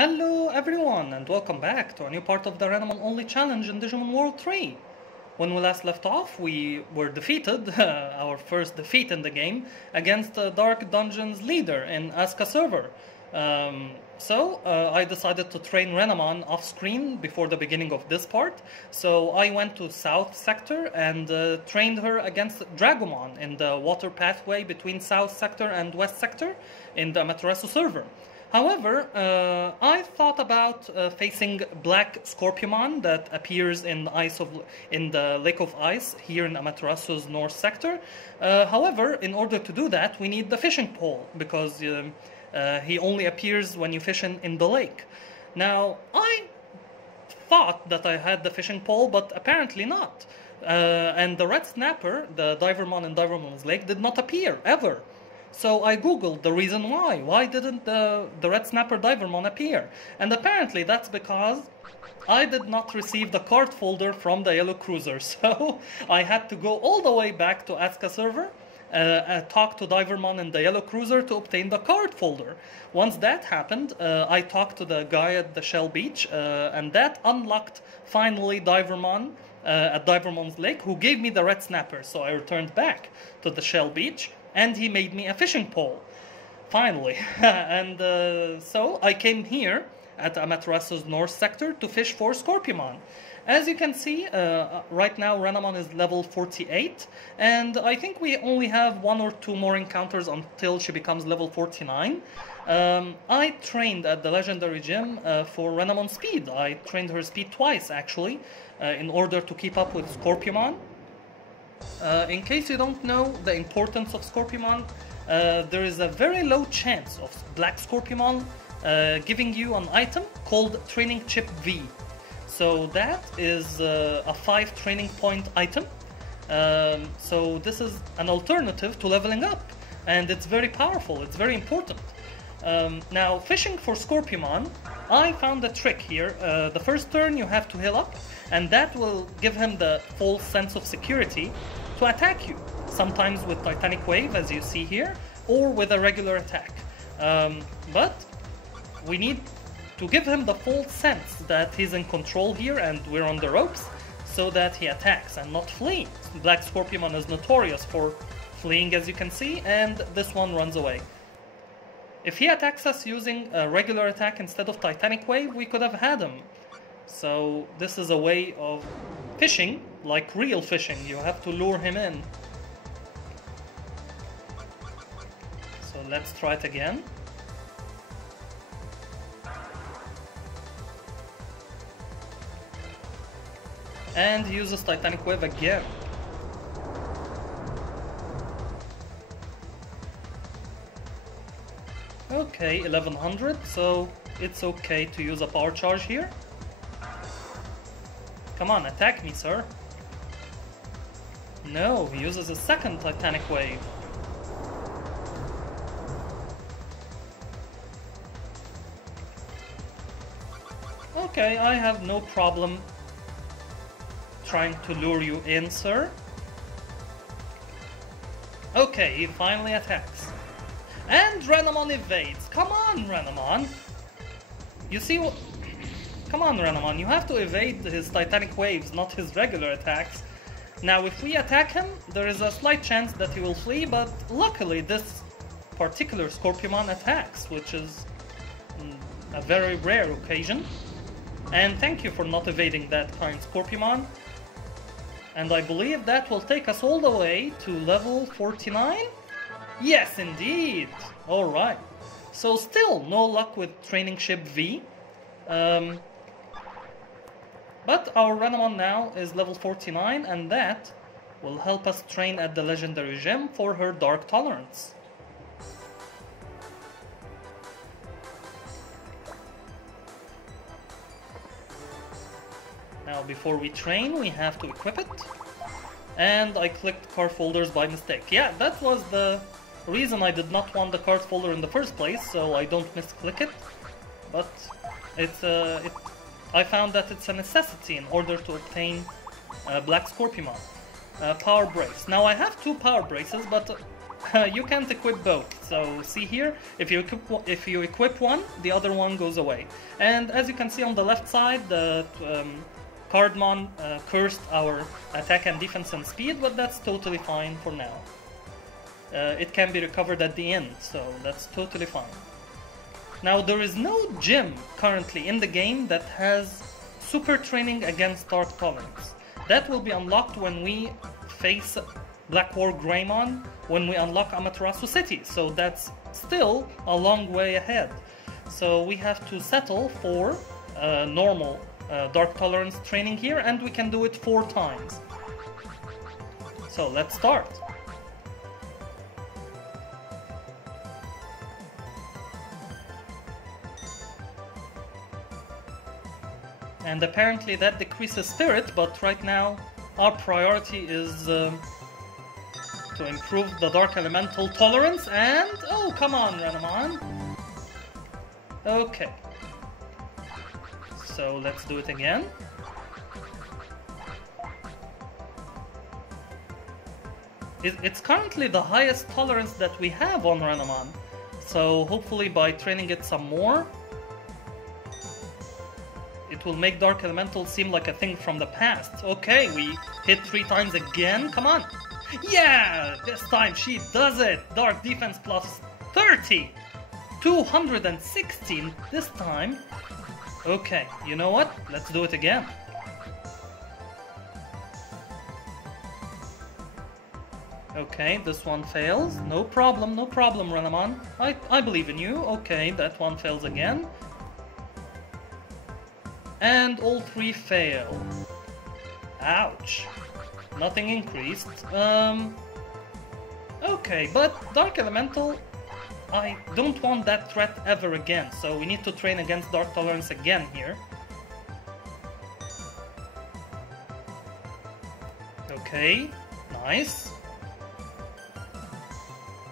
Hello everyone and welcome back to a new part of the Renamon only challenge in Digimon World 3. When we last left off, we were defeated, our first defeat in the game, against the Dark Dungeon's leader in Asuka server. I decided to train Renamon off-screen before the beginning of this part. So I went to South Sector and trained her against Dragomon in the water pathway between South Sector and West Sector in the Amaterasu server. However, I thought about facing Black Scorpiomon that appears in the Lake of Ice here in Amaterasu's North Sector. However, in order to do that, we need the fishing pole because he only appears when you fish in the lake. Now, I thought that I had the fishing pole, but apparently not. And the Red Snapper, the Divermon in Divermon's Lake, did not appear ever. So I googled the reason why. Why didn't the Red Snapper Divermon appear? And apparently that's because I did not receive the card folder from the Yellow Cruiser. So I had to go all the way back to Asuka server, talk to Divermon in the Yellow Cruiser to obtain the card folder. Once that happened, I talked to the guy at the Shell Beach, and that unlocked finally Divermon at Divermon's Lake, who gave me the Red Snapper. So I returned back to the Shell Beach, and he made me a fishing pole, finally. And so I came here at Amaterasu's North Sector to fish for Scorpiomon. As you can see, right now Renamon is level 48, and I think we only have 1 or 2 more encounters until she becomes level 49. I trained at the Legendary Gym for Renamon speed. I trained her speed twice, actually, in order to keep up with Scorpiomon. In case you don't know the importance of Scorpiomon, there is a very low chance of Black Scorpiomon giving you an item called Training Chip V. So that is a 5 training point item. So this is an alternative to leveling up, and it's very powerful, it's very important. Now, fishing for Scorpiomon, I found a trick here. The first turn you have to heal up, and that will give him the false sense of security to attack you, sometimes with Titanic Wave, as you see here, or with a regular attack. But we need to give him the false sense that he's in control here and we're on the ropes, so that he attacks and not flee. Black Scorpiomon is notorious for fleeing, as you can see, and this one runs away. If he attacks us using a regular attack instead of Titanic Wave, we could have had him. So this is a way of fishing, like real fishing. You have to lure him in. So let's try it again. And he uses Titanic Wave again. Okay, 1100, so it's okay to use a power charge here. Come on, attack me, sir. No, he uses a second Titanic Wave. Okay, I have no problem trying to lure you in, sir. Okay, he finally attacks. And Renamon evades. Come on, Renamon. You see what... Come on, Renamon. You have to evade his Titanic Waves, not his regular attacks. Now, if we attack him, there is a slight chance that he will flee, but luckily this particular Scorpiomon attacks, which is a very rare occasion. And thank you for not evading that kind Scorpiomon. And I believe that will take us all the way to level 49? Yes, indeed! Alright. So still no luck with Training Ship V. But our Renamon now is level 49, and that will help us train at the Legendary Gym for her Dark Tolerance. Now, before we train, we have to equip it. And I clicked card folders by mistake. Yeah, that was the reason I did not want the card folder in the first place, so I don't misclick it. But I found that it's a necessity in order to obtain Black Scorpiomon. Power Brace. Now I have 2 Power Braces, but You can't equip both. So see here, if you equip one, the other one goes away. And as you can see on the left side, the Cardmon cursed our attack and defense and speed, but that's totally fine for now. It can be recovered at the end, so that's totally fine. Now there is no gym currently in the game that has super training against Dark Tolerance. That will be unlocked when we face Black War Greymon, when we unlock Amaterasu City, so that's still a long way ahead. So we have to settle for normal Dark Tolerance training here, and we can do it 4 times. So let's start. And apparently that decreases spirit, but right now our priority is to improve the Dark Elemental tolerance, and... oh, come on, Renamon! Okay. So let's do it again. It's currently the highest tolerance that we have on Renamon, so hopefully by training it some more, it will make Dark Elemental seem like a thing from the past. Okay, we hit 3 times again, come on! Yeah! This time she does it! Dark Defense plus 30! 216 this time. Okay, you know what? Let's do it again. Okay, this one fails. No problem, Renamon. I believe in you. Okay, that one fails again. And all 3 fail. Ouch. Nothing increased. Okay, but Dark Elemental, I don't want that threat ever again, so we need to train against Dark Tolerance again here. Okay, nice.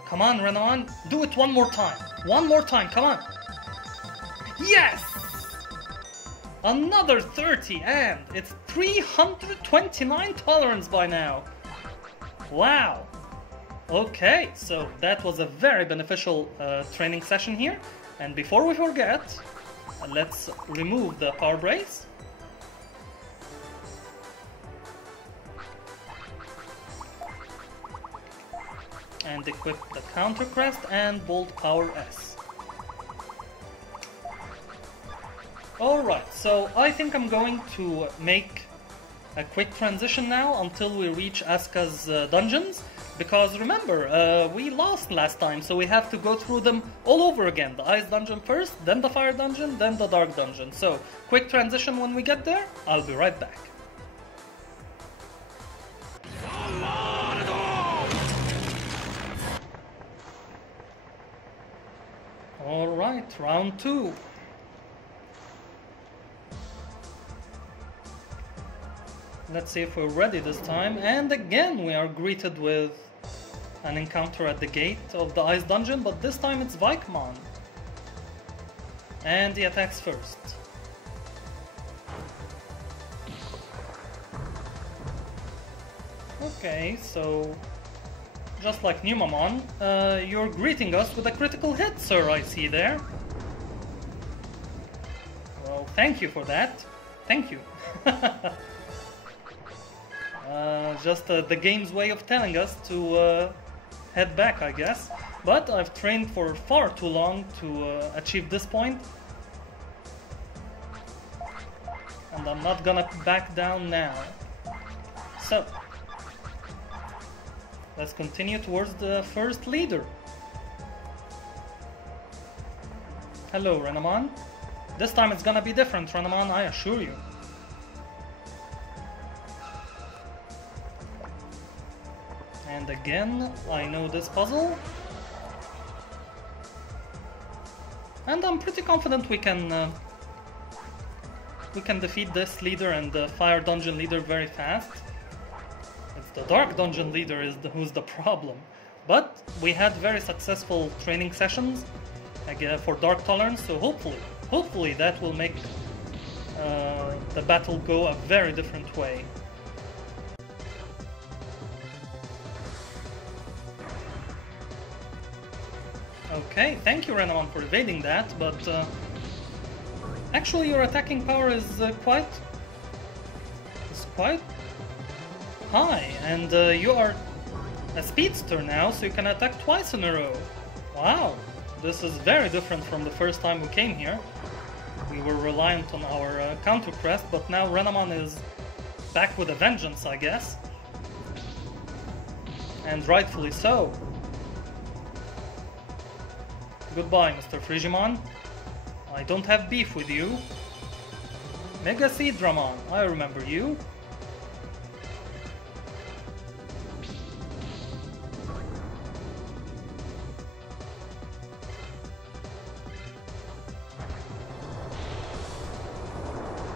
Come on, Renamon, do it one more time. One more time, come on. Yes! Another 30, and it's 329 tolerance by now. Wow. Okay, so that was a very beneficial training session here. And before we forget, let's remove the power brace. And equip the counter crest and bolt power S. Alright, so I think I'm going to make a quick transition now until we reach Asuka's dungeons. Because remember, we lost last time, so we have to go through them all over again. The Ice Dungeon first, then the Fire Dungeon, then the Dark Dungeon. So, quick transition when we get there. I'll be right back. Alright, round 2. Let's see if we're ready this time. And again, we are greeted with an encounter at the gate of the Ice Dungeon, but this time it's Vikemon. And he attacks first. Okay, so just like Numamon, you're greeting us with a critical hit, sir, I see there. Well, thank you for that. Thank you. Just the game's way of telling us to head back, I guess. But I've trained for far too long to achieve this point. And I'm not gonna back down now. So, let's continue towards the first leader. Hello, Renamon. This time it's gonna be different, Renamon, I assure you. And again, I know this puzzle. And I'm pretty confident we can defeat this leader and the Fire Dungeon leader very fast. It's the Dark Dungeon leader who's the problem. But we had very successful training sessions for Dark Tolerance, so hopefully that will make the battle go a very different way. Okay, thank you Renamon for evading that, but actually your attacking power is quite high, and you are a speedster now, so you can attack twice in a row. Wow, this is very different from the first time we came here. We were reliant on our counter crest, but now Renamon is back with a vengeance, I guess. And rightfully so. Goodbye, Mr. Frigimon. I don't have beef with you. Mega Seedramon, I remember you.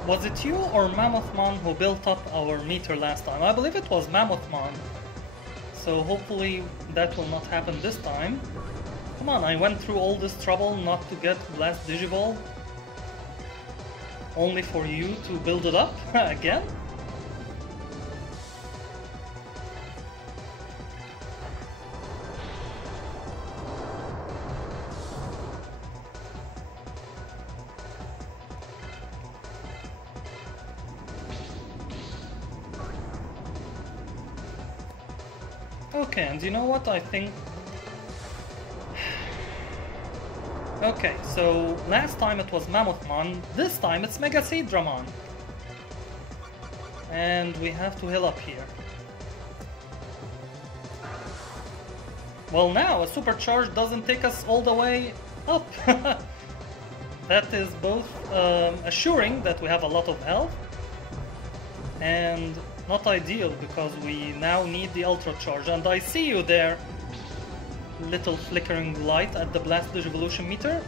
Was it you or Mammothmon who built up our meter last time? I believe it was Mammothmon. So hopefully that will not happen this time. Come on, I went through all this trouble not to get Blast Digivolve. Only for you to build it up again? Okay, and you know what, I think... Okay, so last time it was Mammothmon, this time it's Mega Seedramon. And we have to heal up here. Well now, a supercharge doesn't take us all the way up. That is both assuring that we have a lot of health and not ideal, because we now need the Ultra Charge. And I see you there, little flickering light at the Blast Digivolution meter.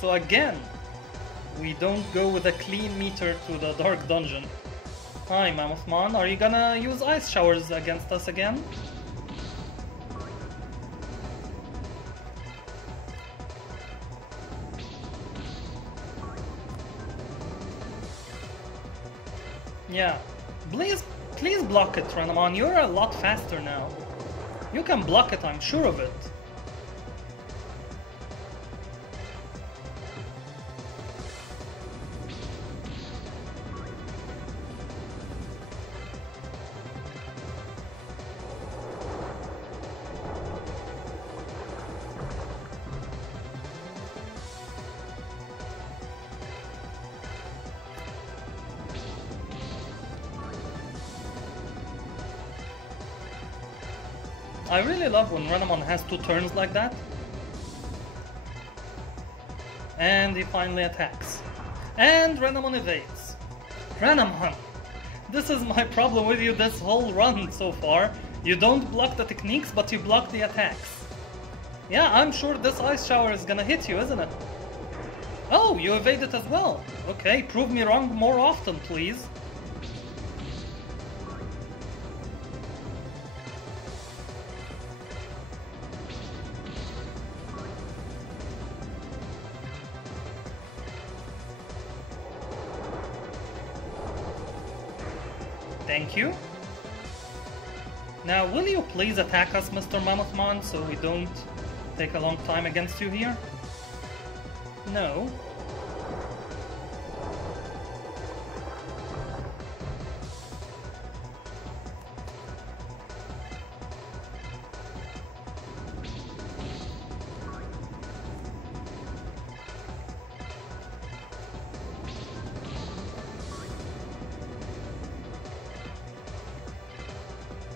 So again, we don't go with a clean meter to the Dark Dungeon. Hi Mammothmon, are you gonna use Ice Showers against us again? Yeah, please block it, Renamon. You're a lot faster now. You can block it, I'm sure of it. I really love when Renamon has two turns like that. And he finally attacks. And Renamon evades. Renamon! This is my problem with you this whole run so far. You don't block the techniques, but you block the attacks. Yeah, I'm sure this Ice Shower is gonna hit you, isn't it? Oh, you evaded as well. Okay, prove me wrong more often, please. Thank you. Now, will you please attack us, Mr. Mammothmon, so we don't take a long time against you here? No.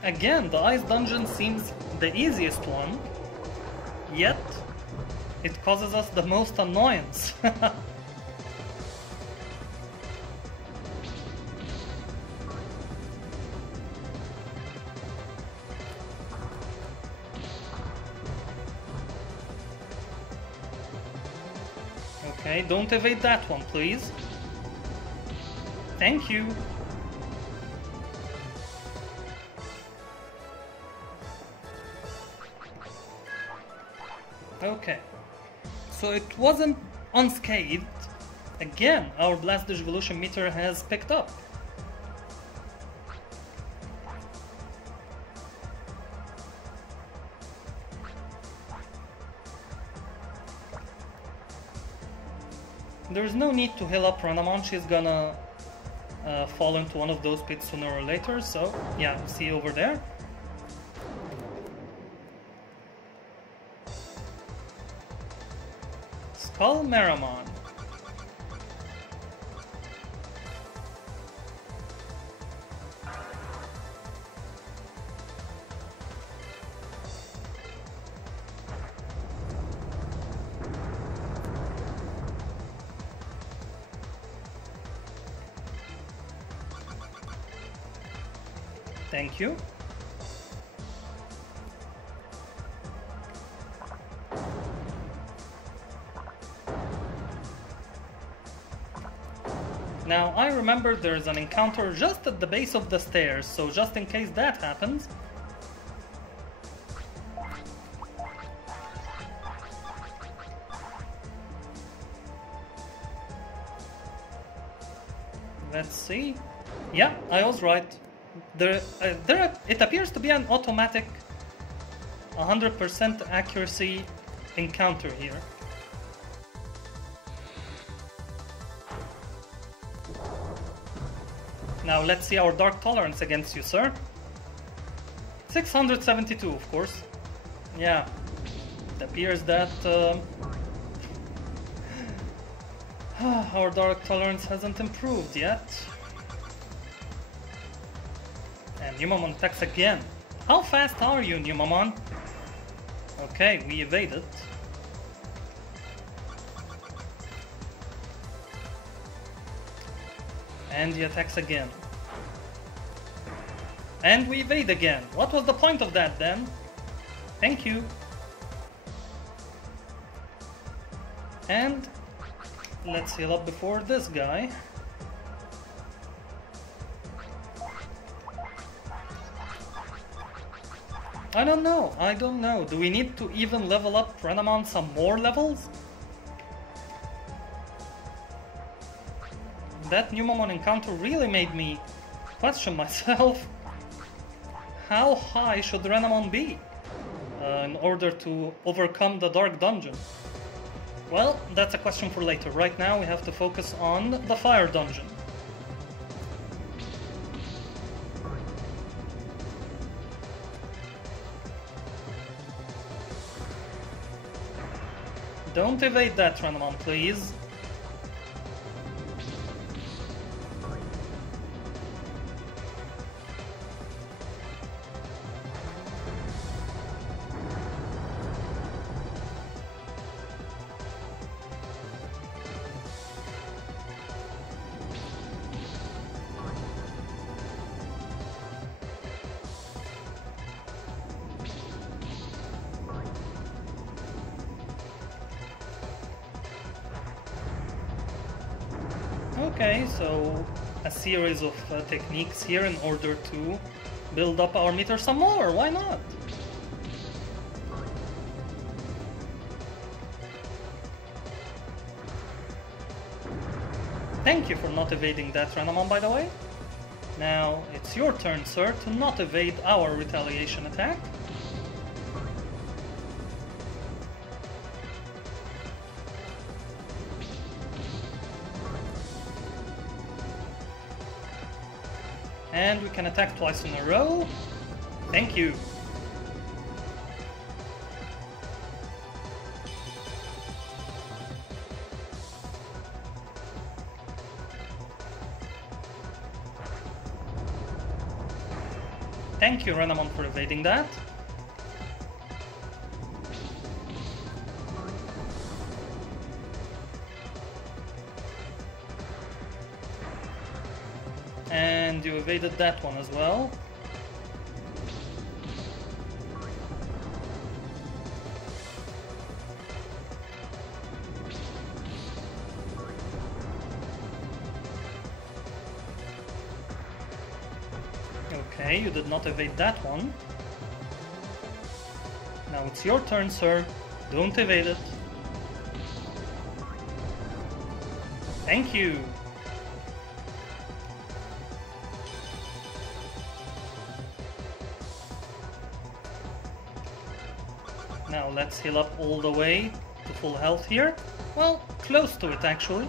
Again, the Ice Dungeon seems the easiest one, yet it causes us the most annoyance. Okay, don't evade that one, please. Thank you. Okay, so it wasn't unscathed. Again, our Blast Digivolution meter has picked up. There's no need to heal up Renamon. She's gonna fall into one of those pits sooner or later. So yeah, see you over there. Skull Meramon. Thank you. Now, I remember there's an encounter just at the base of the stairs, so just in case that happens. Let's see. Yeah, I was right. It appears to be an automatic 100% accuracy encounter here. Now let's see our dark tolerance against you, sir. 672, of course. Yeah, it appears that our dark tolerance hasn't improved yet. And Numamon attacks again. How fast are you, Numamon? Okay, we evaded. And he attacks again. And we evade again. What was the point of that then? Thank you. And let's heal up before this guy. I don't know. Do we need to even level up Renamon some more levels? That Numamon encounter really made me question myself. How high should Renamon be in order to overcome the Dark Dungeon? Well, that's a question for later. Right now we have to focus on the Fire Dungeon. Don't evade that, Renamon, please. Okay, so a series of techniques here in order to build up our meter some more, why not? Thank you for not evading that, Renamon, by the way. Now, it's your turn, sir, to not evade our retaliation attack. And we can attack twice in a row. Thank you. Thank you, Renamon, for evading that. And you evaded that one as well. Okay, you did not evade that one. Now it's your turn, sir. Don't evade it. Thank you. Now let's heal up all the way to full health here. Well, close to it actually.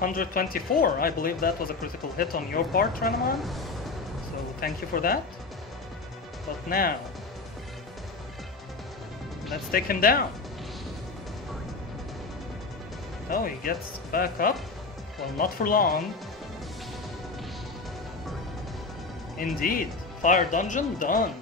$124. I believe that was a critical hit on your part, Renamon. So thank you for that. But now, let's take him down. Oh, he gets back up. Well, not for long. Indeed. Fire dungeon done.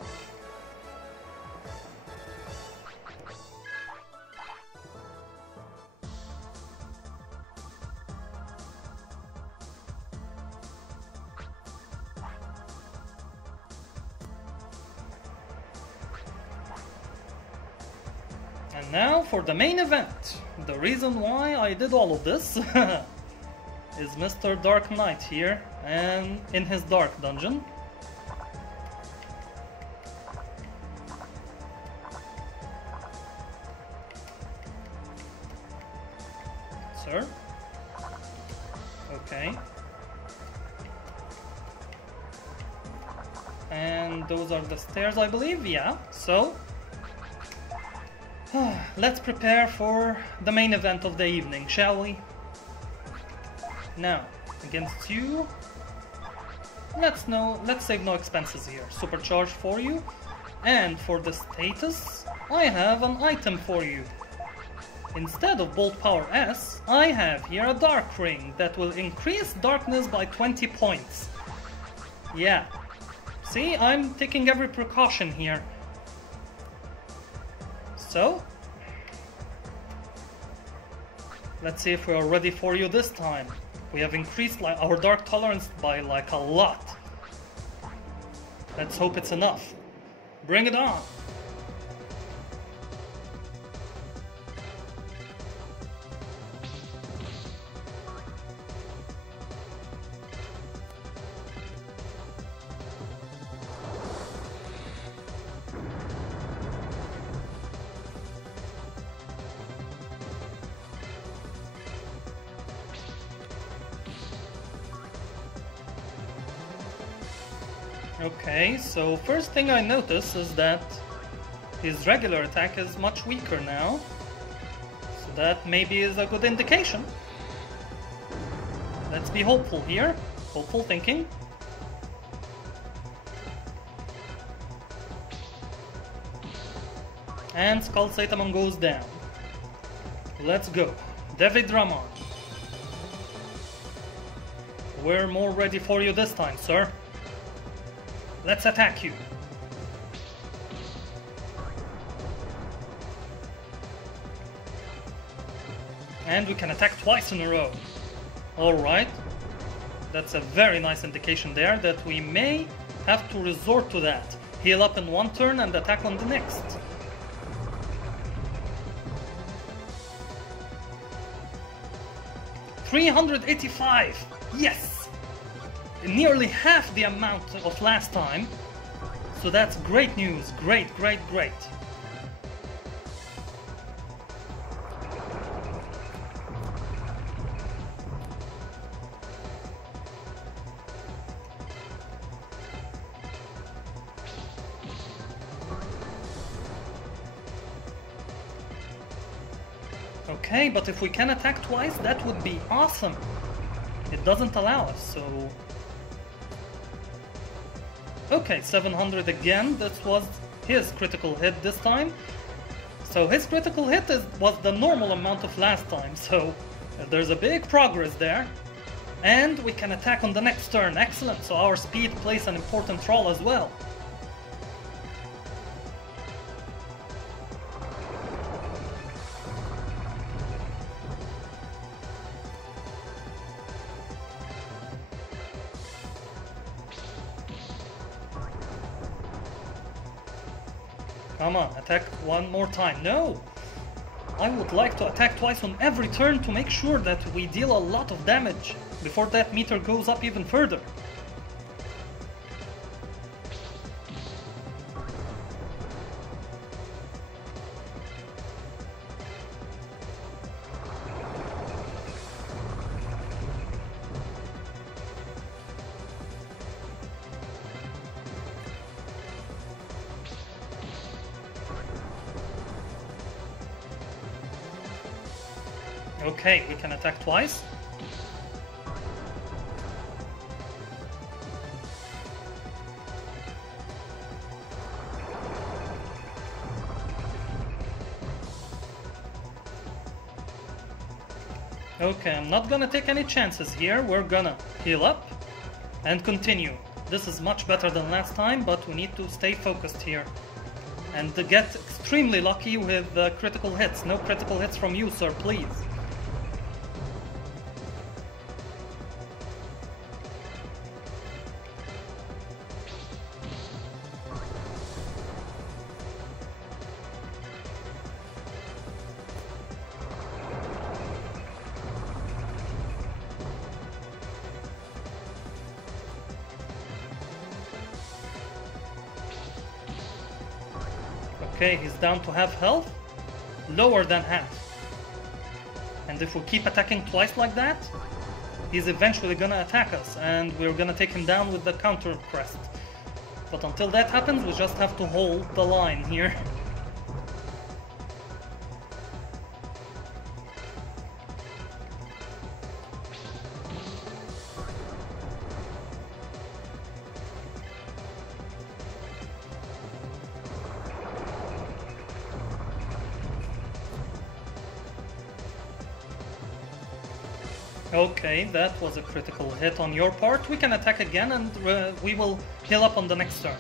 And now for the main event. The reason why I did all of this is Mr. Dark Knight here and in his dark dungeon. Sir? Okay. And those are the stairs, I believe, yeah. So let's prepare for the main event of the evening, shall we? Now, against you, let's save no expenses here. Supercharge for you, and for the status, I have an item for you. Instead of Bolt Power S, I have here a Dark Ring that will increase darkness by 20 points. Yeah, see, I'm taking every precaution here. So, let's see if we are ready for you this time. We have increased our dark tolerance by like a lot. Let's hope it's enough. Bring it on! Okay, so first thing I notice is that his regular attack is much weaker now. So that maybe is a good indication. Let's be hopeful here. Hopeful thinking. And Skull Satamon goes down. Let's go. Digimon. We're more ready for you this time, sir. Let's attack you. And we can attack twice in a row. Alright. That's a very nice indication there that we may have to resort to that. Heal up in one turn and attack on the next. $385! Yes! Nearly half the amount of last time. So that's great news. Great, great, great. Okay, but if we can attack twice, that would be awesome. It doesn't allow us, so... Okay, 700 again. This was his critical hit this time. So his critical hit was the normal amount of last time, so there's a big progress there. And we can attack on the next turn. Excellent, so our speed plays an important role as well. Come on, attack one more time. No! I would like to attack twice on every turn to make sure that we deal a lot of damage before that meter goes up even further. Okay, we can attack twice. Okay, I'm not gonna take any chances here. We're gonna heal up and continue. This is much better than last time, but we need to stay focused here. And to get extremely lucky with critical hits. No critical hits from you, sir, please. Okay, he's down to half health, lower than half. And if we keep attacking twice like that, he's eventually gonna attack us and we're gonna take him down with the counter crest. But until that happens, we just have to hold the line here. Okay, that was a critical hit on your part. We can attack again and we will heal up on the next turn.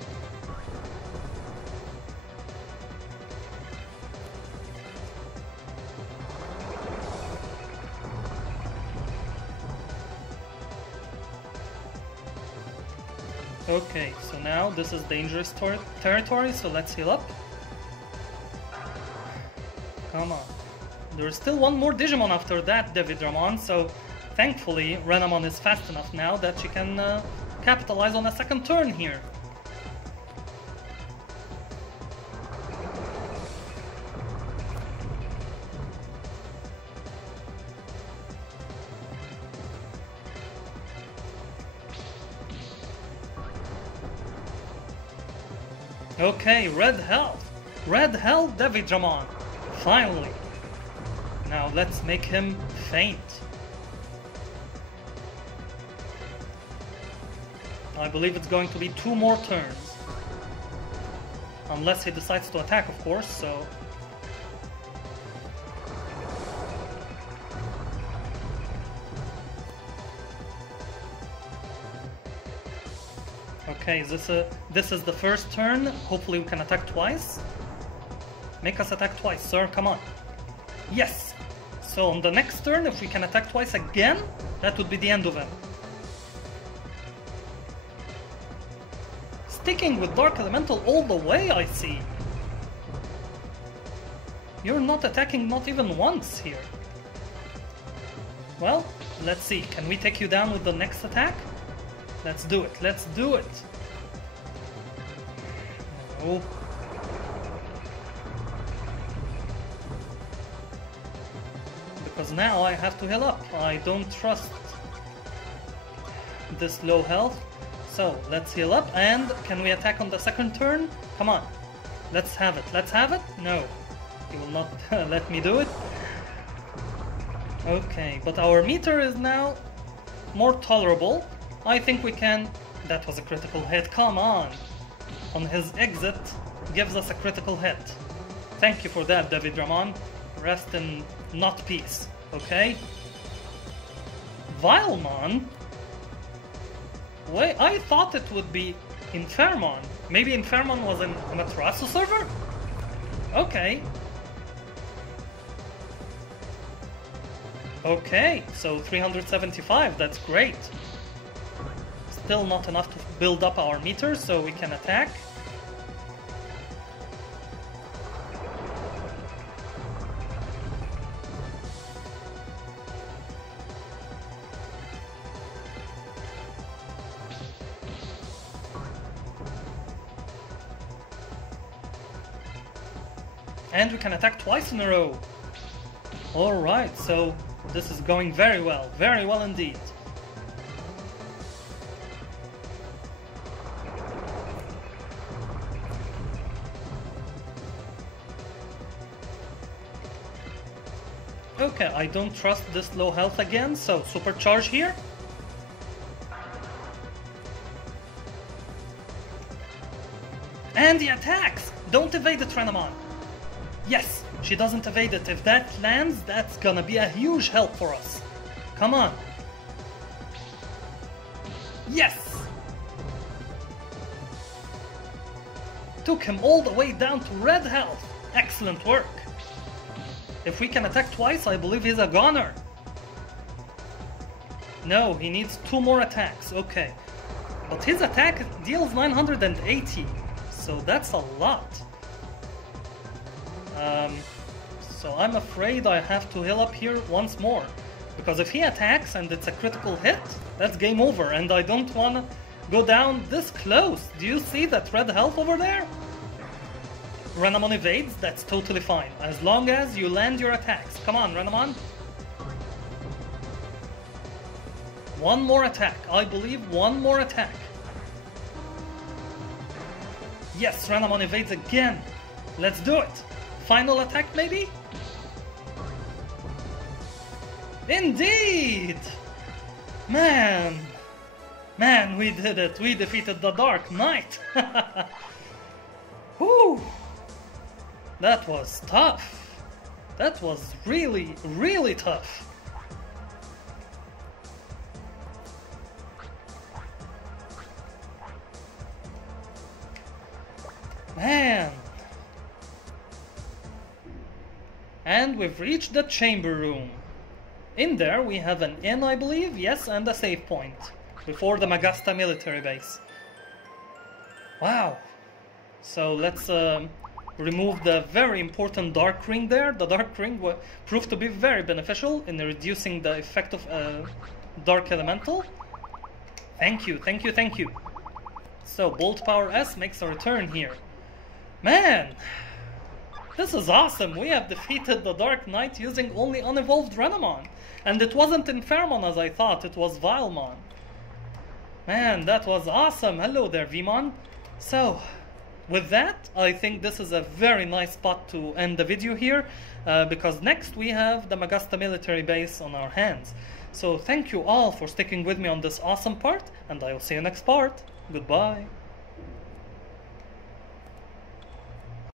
Okay, so now this is dangerous territory, so let's heal up. Come on. There's still one more Digimon after that, Digimon, so thankfully Renamon is fast enough now that she can capitalize on a second turn here. Okay, red health. Red health Digimon. Finally. Now let's make him faint. I believe it's going to be 2 more turns. Unless he decides to attack, of course, so... Okay, this is the first turn. Hopefully we can attack twice. Make us attack twice, sir, come on. Yes! So on the next turn, if we can attack twice again, that would be the end of him. Sticking with Dark Elemental all the way, I see. You're not attacking not even once here. Well, let's see. Can we take you down with the next attack? Let's do it. Let's do it. No. Because now I have to heal up. I don't trust this low health. So let's heal up, and can we attack on the second turn? Come on, let's have it. Let's have it? No, he will not let me do it. Okay, but our meter is now more tolerable. I think we can... That was a critical hit, come on. On his exit, gives us a critical hit. Thank you for that, Digimon. Rest in not peace, okay? Vilemon? Wait, I thought it would be Infermon. Maybe Infermon was an Amaterasu server? Okay. Okay, so 375, that's great. Still not enough to build up our meter, so we can attack. And we can attack twice in a row. Alright, so this is going very well indeed. Okay, I don't trust this low health again, so supercharge here. And he attacks! Don't evade it, Renamon! Yes, she doesn't evade it. If that lands, that's gonna be a huge help for us. Come on. Yes! Took him all the way down to red health. Excellent work. If we can attack twice, I believe he's a goner. No, he needs 2 more attacks. Okay. But his attack deals 980. So that's a lot. So I'm afraid I have to heal up here once more. Because if he attacks and it's a critical hit, that's game over. And I don't want to go down this close. Do you see that red health over there? Renamon evades, that's totally fine. As long as you land your attacks. Come on, Renamon. One more attack. I believe one more attack. Yes, Renamon evades again. Let's do it. Final attack, maybe? Indeed! Man, we did it. We defeated the Dark Knight. Whew. That was tough. That was really, really tough. Man. And we've reached the chamber room. In there we have an inn, I believe, yes, and a save point. Before the Magasta military base. Wow. So let's remove the very important Dark Ring there. The Dark Ring proved to be very beneficial in reducing the effect of Dark Elemental. Thank you, thank you, thank you. So Bolt Power S makes a return here. Man, this is awesome. We have defeated the Dark Knight using only Unevolved Renamon. And it wasn't Infermon as I thought, it was Vilemon. Man, that was awesome. Hello there, Vmon. So, with that, I think this is a very nice spot to end the video here, because next we have the Magasta military base on our hands. So thank you all for sticking with me on this awesome part, and I will see you next part. Goodbye.